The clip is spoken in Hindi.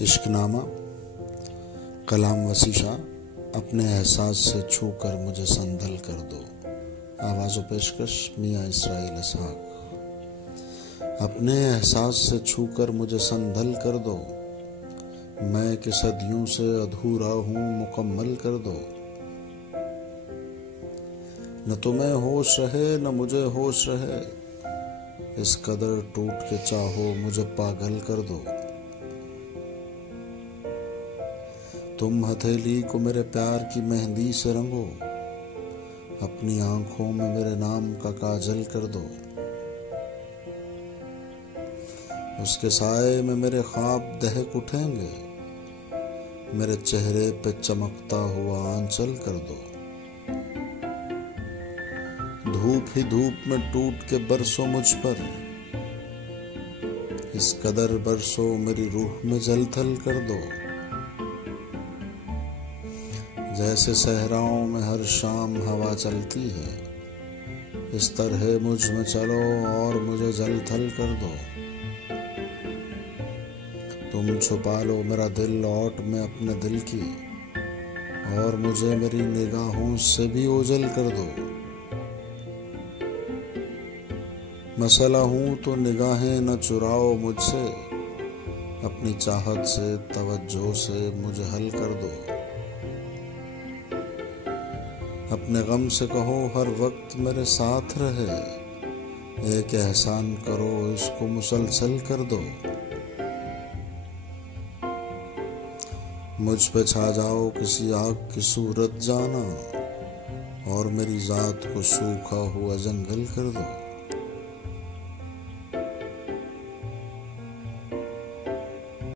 इश्कनामा कलाम वसीशा अपने एहसास से छू कर मुझे संदल कर दो। आवाज़ व पेशकश मियाँ इसराइल इसहाक। अपने एहसास से छू कर मुझे संदल कर दो, मैं कि सदियों से अधूरा हूँ मुकम्मल कर दो। न तुम्हें होश रहे न मुझे होश रहे, इस कदर टूट के चाहो मुझे पागल कर दो। तुम हथेली को मेरे प्यार की मेहंदी से रंगो, अपनी आंखों में मेरे नाम का काजल कर दो। उसके साए में मेरे ख्वाब दहक उठेंगे, मेरे चेहरे पे चमकता हुआ आंचल कर दो। धूप ही धूप में टूट के बरसो मुझ पर, इस कदर बरसो मेरी रूह में जलथल कर दो। जैसे सहराओं में हर शाम हवा चलती है, इस तरह मुझ में चलो और मुझे जलथल कर दो। तुम छुपा लो मेरा दिल ओट में अपने दिल की, और मुझे मेरी निगाहों से भी ओझल कर दो। मसला हूं तो निगाहें न चुराओ मुझसे, अपनी चाहत से तवज्जो से मुझे हल कर दो। अपने गम से कहो हर वक्त मेरे साथ रहे, एक एहसान करो इसको मुसलसल कर दो। मुझ पे छा जाओ किसी आग की सूरत जाना, और मेरी जात को सूखा हुआ जंगल कर दो।